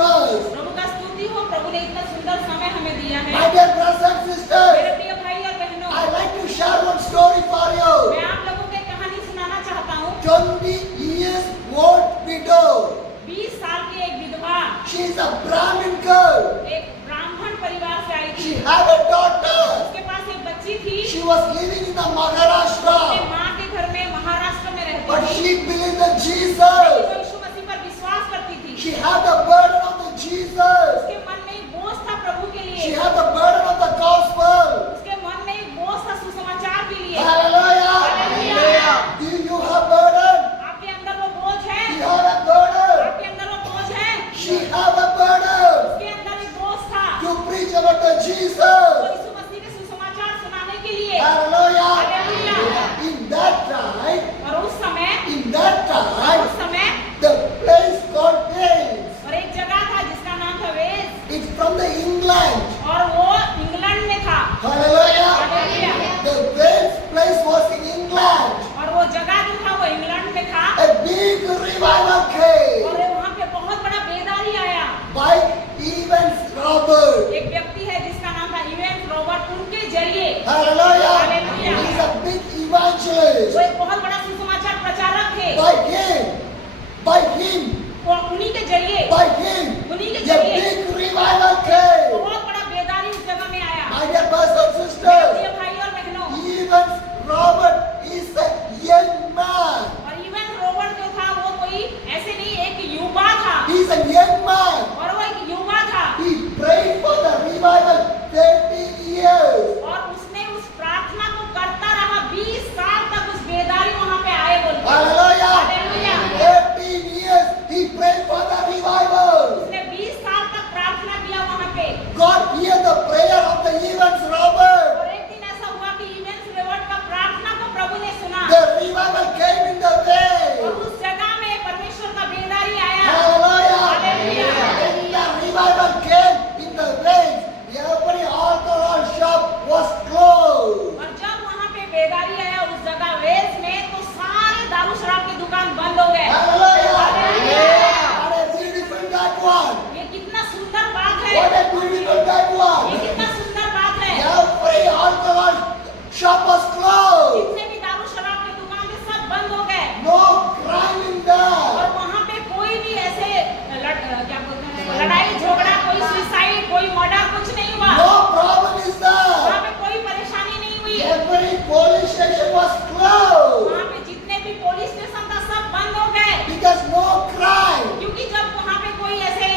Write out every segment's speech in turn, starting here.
to us. प्रभु का स्तुति हो, प्रभु ने इतना सुंदर समय हमें दिया है। My dear brothers and मेरे sisters, प्रिय भाई और बहनों, I'd like to share one story for you. मैं आप लोगों को एक कहानी सुनाना चाहता हूँ। 20 years old widow. 20 साल की एक विधवा, She is a Brahmin girl. एक ब्राह्मण परिवार से आई She थी। had a daughter. उसके पास एक बच्ची थी। She was living in the अपने Maharashtra. माँ के घर में महाराष्ट्र में रहती But थी। she believed in लेकिन Jesus. वो यीशु मसीह पर विश्वास करती थी। She had the burden of the Jesus. उसके मन में एक बोझ था प्रभु के She लिए। had the burden of the gospel. उसके मन में एक बोझ था सुसमाचार के लिए। Hallelujah. Hallelujah. Do you have burden? आपके अंदर वो बोझ है? Do you have a burden? आपके अंदर वो बोझ है? She have a burden उसके अंदर एक बोझ था। to preach about the वो Jesus. यीशु मसीह के सुसमाचार सुनाने के लिए। Hallelujah. Hallelujah. In that time, और उस समय the place called Wales. और एक जगह था जिसका नाम था Wales, It's from the England. और वो इंग्लैंड में था। Hallelujah. Hallelujah. The Wales place was in England. और वो जगह जो था वो इंग्लैंड में था। A big revival came और वहाँ पे बहुत बड़ा बेदारी आया। by Evans Robert. एक व्यक्ति है जिसका नाम था इवेंस रॉबर्ट, उनके जरिए Hallelujah. Hallelujah. He's a big evangelist. वो एक बहुत बड़ा सुसमाचार प्रचारक थे। By him, वो उन्हीं के जरिए उन्हीं के a जरिए big revival came. बहुत बड़ा बेदारी उस जगह में आया। My dear brothers and मेरे sisters, प्रिय भाई और बहनों, Evans Robert is a young man. और इवेंस रॉबर्ट जो था वो कोई ऐसे नहीं, एक युवा था। He's a young man. और वो एक युवा था। He prayed for the revival 13 years. और उसने उस प्रार्थना को करता रहा 20 साल तक, उस बेदारी वहां पे आए बोल के। Hallelujah. Hallelujah. 13 years he prayed for the revival. उसने 20 साल तक प्रार्थना किया वहां पे। God heard the prayer of the Evans Robert. और एक दिन ऐसा हुआ कि इवेंस रॉबर्ट का प्रार्थना को प्रभु ने सुना। The revival came in the और way. उस जगह में परमेश्वर का बेदारी आया। Hallelujah. Hallelujah. When the revival came in the way, every alcohol shop was closed. और जब वहां पे बेदारी आया उस जगह वेल्स में, तो सारे दारू शराब की दुकान बंद हो गए। Hallelujah. Hallelujah. What a beautiful that one. ये कितना सुंदर बात है। What a beautiful that ये one. कितना सुंदर बात है। Every alcohol shop was closed. जितने भी दारू शराब की दुकान थे सब बंद हो गए। No crime in there. और वहाँ पे कोई भी ऐसे क्या बोलते हैं, लड़ाई झगड़ा, कोई सुसाइड, कोई मर्डर, कुछ नहीं हुआ। No problem is वहाँ there. पे कोई परेशानी नहीं हुई। Every police station was closed वहाँ पे जितने भी पुलिस स्टेशन था सब बंद हो गए, because no crime. क्योंकि जब वहाँ पे कोई ऐसे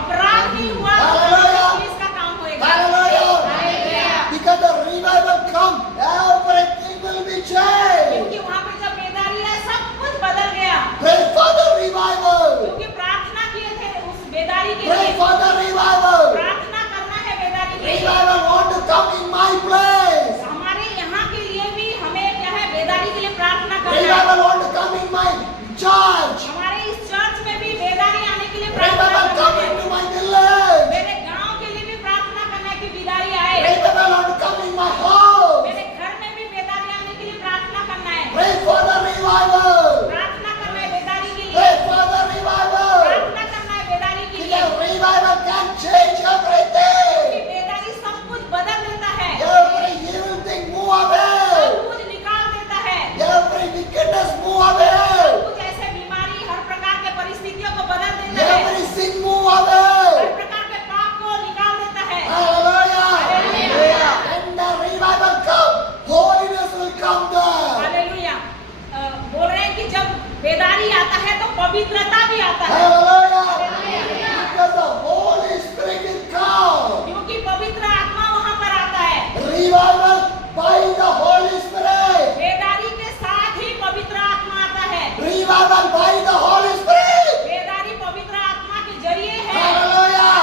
अपराध नहीं हुआ तो Hallelujah. पुलिस का काम होएगा। Hallelujah. Hallelujah. Because the revival come, everything will be changed. क्योंकि वहाँ पे जब बेदारी है सब कुछ बदल गया। Pray for the revival. क्योंकि प्रार्थना किए थे उस बेदारी के Pray लिए। for the revival. प्रार्थना करना है बेदारी के लिए। Revival want to come in my place. हमारे यहाँ के लिए भी हमें क्या है, बेदारी के लिए प्रार्थना करना है। Revival want to come in my church. हमारे इस चर्च में भी बेदारी आने के लिए प्रार्थना Revival करना come है। into my village. मेरे गांव के लिए भी प्रार्थना करना है कि बेदारी आए। Revival want to come in my house. मेरे घर में भी बेदारी आने के लिए प्रार्थना करना है। Pray for the revival. प्रार्थना करना है बेदारी के लिए। Pray for the revival. प्रार्थना करना है बेदारी के लिए। Because revival can change everything. कि बेदारी सब कुछ बदल देता है, Every evil thing move away. सब कुछ निकाल देता है, Every wickedness move away. कुछ ऐसे बीमारी, हर प्रकार के परिस्थितियों को बदल देता है, Every sin move हर away. प्रकार के पाप को निकाल देता है। Hallelujah. Hallelujah. When the revival come, holiness will come there. Hallelujah. बोल रहे हैं कि जब बेदारी आता है तो पवित्रता भी आता है, Hallelujah. Because the Holy Spirit will come. क्योंकि पवित्र आत्मा वहां पर आता है। Revival by the Holy Spirit. बेदारी के साथ ही पवित्र आत्मा आता है। Revival by the Holy Spirit. बेदारी पवित्र आत्मा के जरिए है। Hallelujah.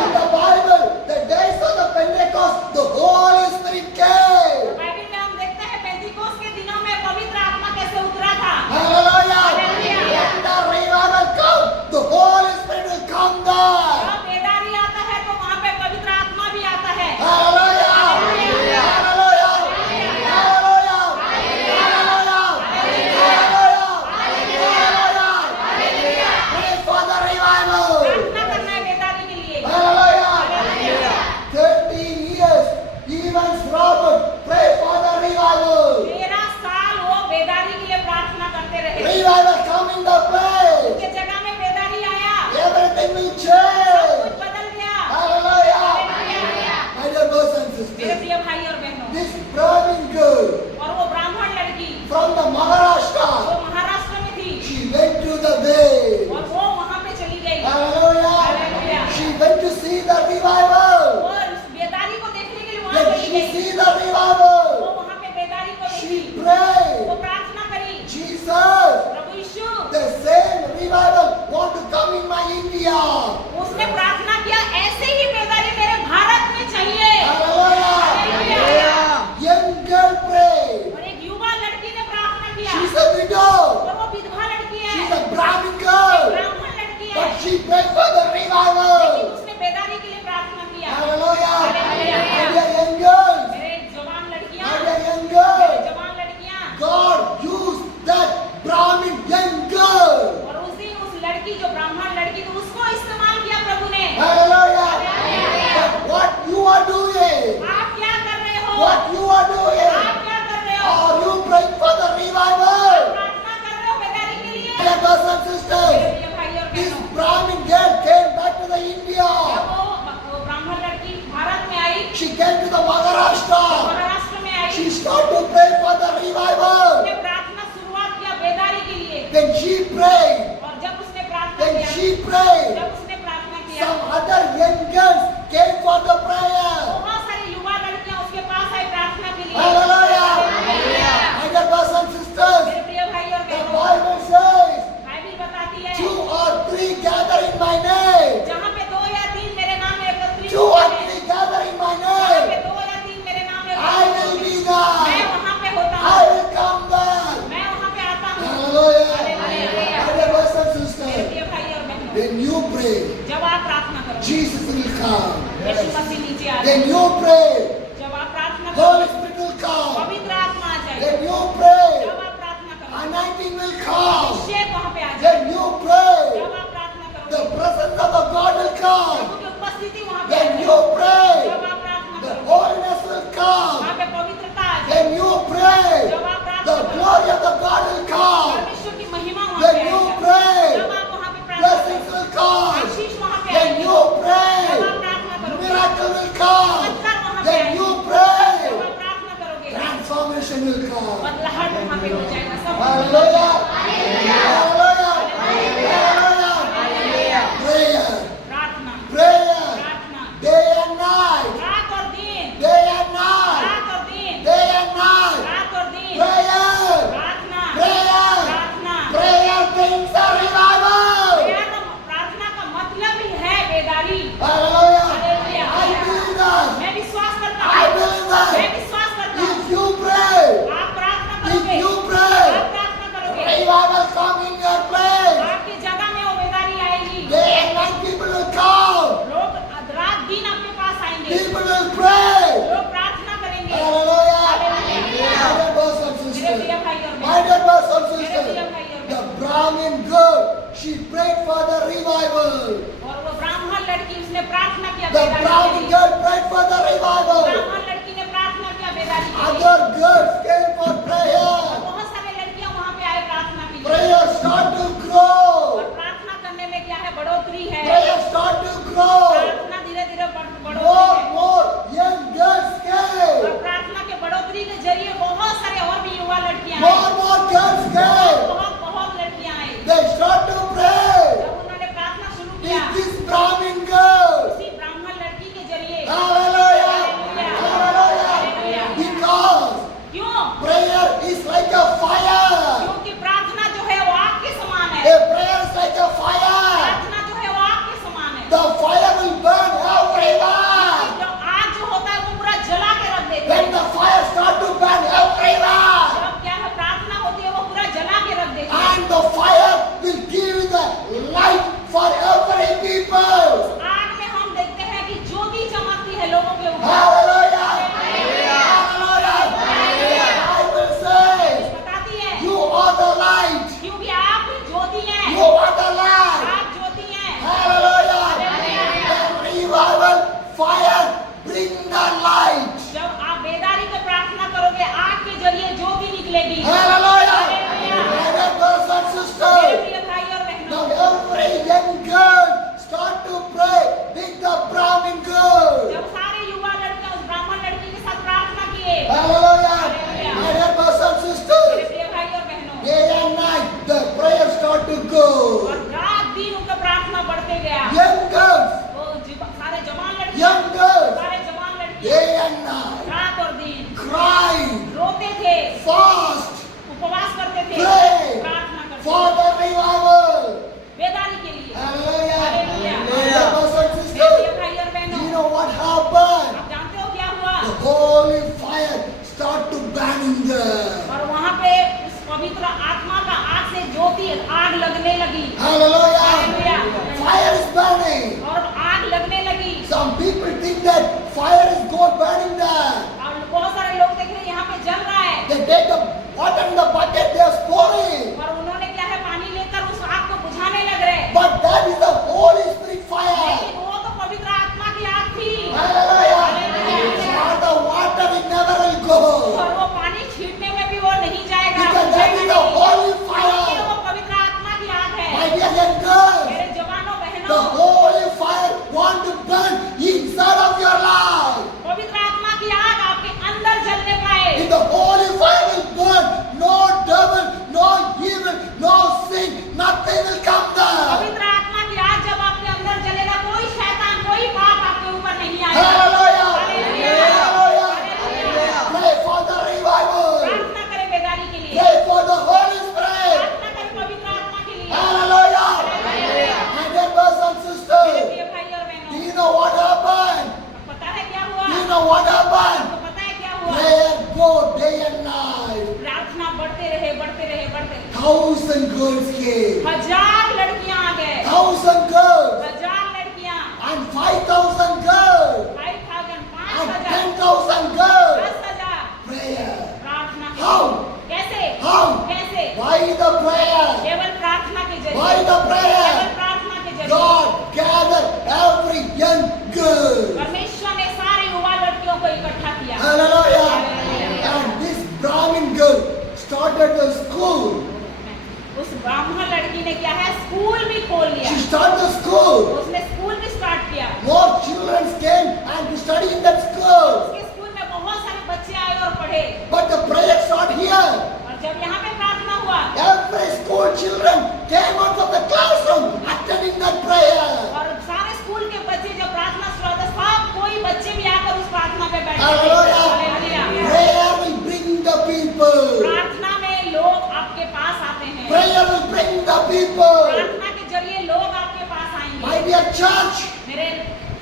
In the Bible, the days of the Pentecost, the Holy Spirit came. Bible में हम देखते हैं पेंटिकोस के दिनों में पवित्र आत्मा कैसे उतरा था। Hallelujah. Hallelujah. When the revival come, revival, वो इस बेदारी को देखने के लिए वहां when चली she गई। see the revival, वो वहां पे बेदारी को she देखी, वो prayed, प्रार्थना करी, Jesus, Prabhu Yeshu, the same revival want to come in my India. उसने प्रार्थना किया, ऐसे ही बेदारी मेरे भारत में चाहिए। Hallelujah. Hallelujah. Young girl prayed. और एक युवा लड़की ने प्रार्थना किया, She's a widow. और वो विधवा लड़की है, She's a Brahmin girl. ब्राह्मण लड़की है, But she prayed for the लेकिन revival. उसने बेदारी के लिए प्रार्थना किया। Hallelujah. Hallelujah. My dear young girls, मेरे जवान लड़कियां, my dear young मेरे girls, जवान लड़कियां, God used that Brahmin young girl. और उस दिन उस लड़की जो ब्राह्मण लड़की थी उसको इस्तेमाल किया प्रभु ने। Hallelujah. Hallelujah. But what you are doing? आप क्या कर रहे हो? What you are doing? आप क्या कर रहे हो? Are you praying for the revival? प्रार्थना कर रहे हो बेदारी के लिए? Dear brothers and मेरे sisters, प्रिय भाई और this बहनों, Brahmin girl came back to the India. जब वो ब्राह्मण लड़की भारत में आई, She came to the Maharashtra. Maharashtra में आई, She started to pray for the revival. उसने प्रार्थना शुरुआत किया बेदारी के लिए। When she prayed, और जब उसने प्रार्थना when किया, she prayed, जब उसने प्रार्थना किया, some other young girls came for the prayer. बहुत सारी युवा लड़कियां उसके पास आई प्रार्थना के लिए। Hallelujah. Hallelujah. My dear brothers and sisters, मेरे प्रिय भाई और the बहनों, Bible says, बाइबल बताती है, 2 or 3 gather in my name. जहाँ पे 2 या 3 मेरे नाम में एकत्रित 2 or होते हैं, 3 gather in my जहाँ पे name. 2 या 3 मेरे नाम में I will be मैं there. वहाँ पे होता I हूँ, will come there. मैं वहाँ पे आता हूँ। Hallelujah. Hallelujah. My dear brothers and मेरे sisters, प्रिय भाई और बहनों, when you pray, जब आप प्रार्थना करो, Jesus will come. यीशु मसीह नीचे आ When जाए। you pray, जब आप प्रार्थना Holy करो, Spirit will come. पवित्र आत्मा आ जाए। When you pray, जब आप प्रार्थना करो, anointing will come. अभिषेक वहाँ पे आ जाए। When you pray, जब आप प्रार्थना the करोगे, presence of the God will come. प्रभु की उपस्थिति वहाँ पे आ When जाए। you pray, जब आप प्रार्थना the करोगे, holiness will come. वहाँ पे पवित्रता आ जाए। When you pray, जब आप प्रार्थना the करोगे, glory of the God will come. परमेश्वर की महिमा वहाँ When पे you आएगी। pray, जब आप वहाँ पे प्रार्थना blessings करोगे, will come. आशीष वहाँ पे When आएगी। you pray, जब आप प्रार्थना करोगे, miracle will come. चमत्कार वहाँ पे When आएगी। you pray, जब आप प्रार्थना करोगे, transformation will come. बदलाहट वहाँ पे हो जाएगा। सब Hallelujah. Hallelujah. Hallelujah. Prayer. प्रार्थना, Prayer. प्रार्थना, Day and night. रात और दिन, Day and night. रात और दिन, Day and night. रात और दिन, Prayer. प्रार्थना, Prayer. प्रार्थना। Prayer brings a revival. प्रार्थना का मतलब ही है बेदारी। Hallelujah. Hallelujah. I believe that. मैं विश्वास करता I हूँ, believe that. मैं विश्वास करता हूँ। If you pray, आप प्रार्थना if करोगे, you आप pray, प्रार्थना करोगे, revival come in your place. आपकी जगह में वो बेदारी आएगी। Day and night people will come. लोग रात दिन आपके पास आएंगे, People will pray. लोग प्रार्थना करेंगे। Hallelujah. Hallelujah. My dear brothers and मेरे sisters, प्रिय भाई और my बहनों, dear brothers and मेरे sisters, प्रिय भाई और the बहनों, Brahmin girl, she prayed for the revival. और वो ब्राह्मण लड़की उसने प्रार्थना किया The बेदारी के Brahmin लिए। girl prayed for the revival. ब्राह्मण लड़की ने प्रार्थना किया बेदारी के लिए। Other girls came for prayer. बहुत सारे लड़कियां वहाँ पे आए प्रार्थना के लिए। Prayer start to grow. और प्रार्थना करने में क्या है, बढ़ोतरी है। Prayer start to grow. प्रार्थना धीरे धीरे बढ़ोतरी More, है। more young girls और came. प्रार्थना के बढ़ोतरी के जरिए बहुत सारे और भी युवा लड़कियां आई। More girls came. बहुत बहुत लड़कियां आई। They start to pray. जब उन्होंने प्रार्थना शुरू किया, With this Brahmin girl. उसी ब्राह्मण लड़की के जरिए। Hallelujah. Hallelujah. Hallelujah. Hallelujah. Because क्यों? prayer is like a fire. क्योंकि प्रार्थना जो है वो आग के समान है। A prayer is like a fire. प्रार्थना जो है वो आग के समान है। The fire will burn everywhere. जो आग जो होता है वो पूरा जला के रख देता है। When the fire start to burn everywhere, जब क्या है, प्रार्थना होती है वो पूरा जला के रख देती है। and the fire will give the light for every people. आग में हम देखते हैं कि ज्योति चमकती है लोगों के ऊपर। Hallelujah. Hallelujah. Hallelujah. Bible says, बताती है, you are the light. क्योंकि आप ज्योति हैं। You are the light. आप ज्योति हैं। Hallelujah. Hallelujah. The revival fire bring the light. जब आप बेदारी को प्रार्थना करोगे, आग के जरिए ज्योति निकलेगी। Hallelujah. Hallelujah. My dear brothers and मेरे sisters, प्रिय भाई और now बहनों, every young girl dear young girls, मेरे जवानों the बहनों, holy fire want to burn inside of your life. पवित्र आत्मा की आग आपके अंदर जलने पाए। If the holy fire will burn, no devil, no evil, no sin, nothing will come there. पवित्र आत्मा की आग जब आपके अंदर जलेगा, कोई शैतान, कोई पाप आपके ऊपर नहीं आएगा। Hallelujah. Hallelujah. Hallelujah. Pray for the revival. प्रार्थना करें बेदारी के लिए, Pray for the Holy Spirit. प्रार्थना करें पवित्र आत्मा के लिए। Hallelujah. My dear brothers and मेरे sisters, प्रिय भाई और do बहनों, you know what happened? पता है क्या हुआ? Do you know what happened? आपको पता है क्या हुआ? Prayer go day and night. प्रार्थना बढ़ते रहे, बढ़ते रहे, बढ़ते रहे। 1,000 girls came. 1000 लड़कियां आ गए, 1,000 girls 1000 लड़कियां, and 5,000 girls 5000, and 5000, 10,000 girls. 10,000 Prayer. प्रार्थना के How? कैसे? How? कैसे? Why the prayer? केवल प्रार्थना के जरिए, Why the prayer? केवल प्रार्थना के जरिए। God gathered every young girl. परमेश्वर ने सारे युवा लड़कियों को इकट्ठा किया। Hallelujah. Hallelujah. And this Brahmin girl started the school. उस ब्राह्मण लड़की ने क्या है, स्कूल भी खोल लिया। She started the school. उसने स्कूल भी स्टार्ट किया। More children came and to study in that school. उसके स्कूल में बहुत सारे बच्चे आए और पढ़े। But the prayer started here. और जब यहाँ पे प्रार्थना हुआ, Every school children came out of the classroom attending that prayer. और सारे स्कूल के बच्चे जब प्रार्थना शुरू होता, सब कोई बच्चे भी आकर उस प्रार्थना पे बैठे। Hallelujah. Hallelujah. Prayer will bring the people. प्रार्थना में लोग आपके पास आते हैं। Prayer will bring the people. प्रार्थना के जरिए लोग आपके पास आएंगे। My dear church, मेरे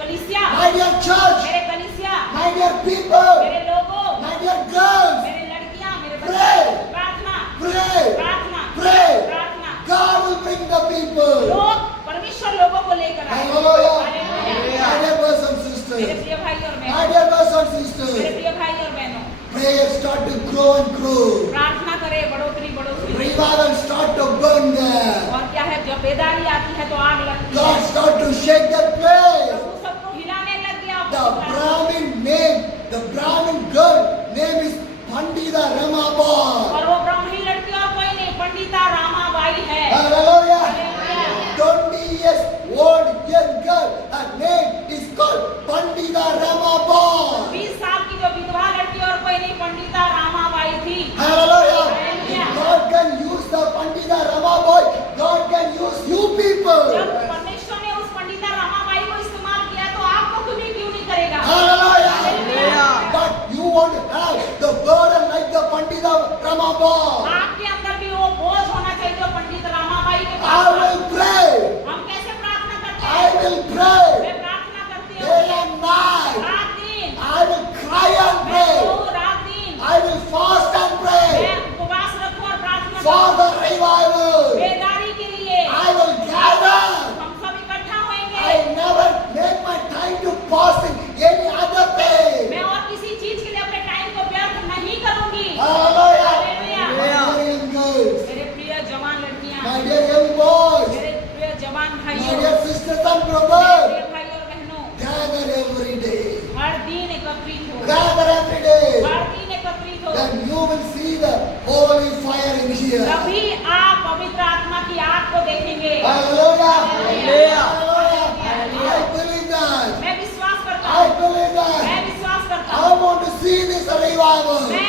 कलीसिया, my dear church, मेरे कलीसिया, my dear people, मेरे लोगों, my dear girls, मेरे लड़कियां, मेरे Pray. बच्चे, प्रार्थना, pray, प्रार्थना, pray. प्रार्थना। God will bring the people. लोग, परमेश्वर लोगों को लेकर आए। Hallelujah. Hallelujah. My dear brothers and मेरे sisters, प्रिय भाई और my बहनों, dear brothers and मेरे sisters, प्रिय भाई और बहनों, prayer start to grow and grow. प्रार्थना करें, बढ़ोतरी, बढ़ोतरी। Revival start to burn there. और क्या है, जब बेदारी आती है तो आग लगती God है। start to shake that place. प्रभु सबको हिलाने लग गया। The Brahmin name, the Brahmin girl name is Pandita Ramabai. और वो ब्राह्मणी लड़की और कोई नहीं, पंडिता रामाबाई है। Hallelujah. Hallelujah. 20 years old young girl, her name is called Pandita Ramabai. 20 साल की जो विधवा लड़की और कोई नहीं, पंडिता रामाबाई थी। Hallelujah. Hallelujah. If God can use the Pandita Ramabai, God can use you people. जब परमेश्वर ने उस पंडिता रामाबाई को इस्तेमाल किया, तो आपको कभी क्यों नहीं करेगा? Hallelujah. Hallelujah. But you want to have the burden like the Pandita Ramabai. आपके अंदर भी वो बोझ होना चाहिए जो पंडित रामाबाई के I पास था। will pray. हम कैसे प्रार्थना करते I हैं? will pray. मैं प्रार्थना करती Day हूँ, and night. रात दिन। I will cry and मैं pray. सोऊं रात दिन। I will fast and pray मैं उपवास रखूं और प्रार्थना for करूं। the revival. बेदारी के लिए I will gather. हम सब इकट्ठा होंगे। I never make my time to fasting any other day. मैं और किसी चीज के लिए अपने टाइम को व्यर्थ नहीं करूंगी। Hallelujah. Hallelujah. My dear young girls, मेरे प्रिय जवान लड़कियां, my dear young boys, मेरे प्रिय जवान my भाइयों, dear sisters and मेरे brothers, प्रिय भाई और बहनों, gather every day. हर दिन एकत्रित हो, Gather every day. हर दिन एकत्रित हो। Then you will see the holy fire in here. तभी आप पवित्र आत्मा की आग को देखेंगे। Hallelujah. Hallelujah. Hallelujah. I believe that. मैं विश्वास करता I हूँ, believe that. मैं विश्वास करता I हूँ। want to see this revival. मैं